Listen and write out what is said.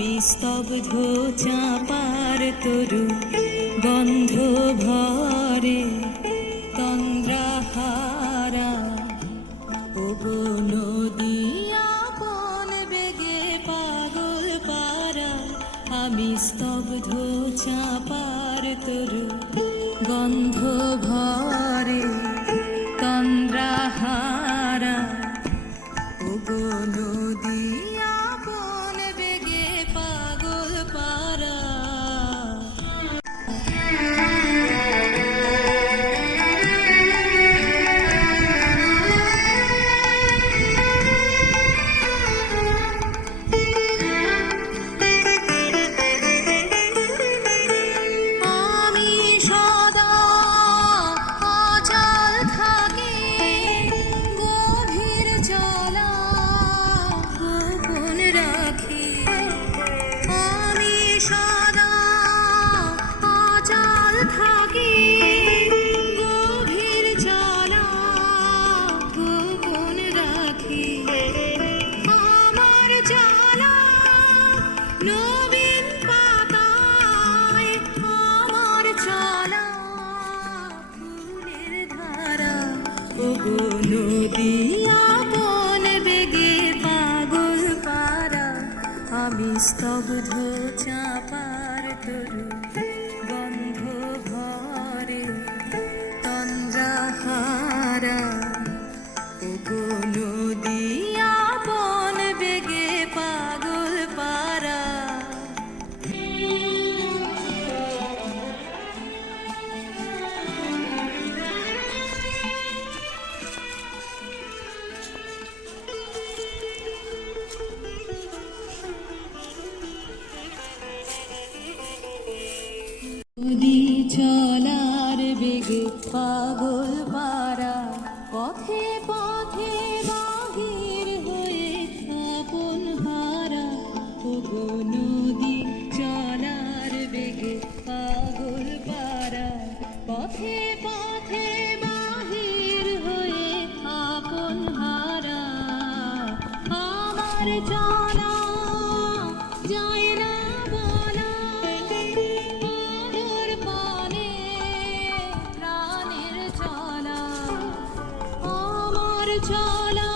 আমি স্তব্ধ চাপার তরু গন্ধ ভরে তন্দ্রাহারা ওগো নদী আপন বেগে পাগল পারা আমি স্তব্ধ চাপার তরু গন্ধ ভরে তন্দ্রাহারা ওগো নদী আপন বেগে পাগল পারা আমি সদা অচল থাকি গভীর জলা গোপন রাখি আমি সদা অচল থাকি গভীর জলা গোপন রাখি আমার জ্বালা নবীন পাতায় আমার চলা ফুলের ধারা ওগো নদী আপন বেগে পাগল পারা আমি স্তব্ধ চাপার তরু গন্ধ ভরে তন্দ্রাহারা ওগো নদী আপন বেগে পাগল পারা নদী চলার বেগে পাগল পারা পথে পথে বাহির হয়ে আপন হারা ওগো নদী চলার বেগে পাগল পারা পথে পথে বাহির হয়ে আপন হারা আমার চলা যায় না বলা আদর পানে প্রাণের চলা আমার চলা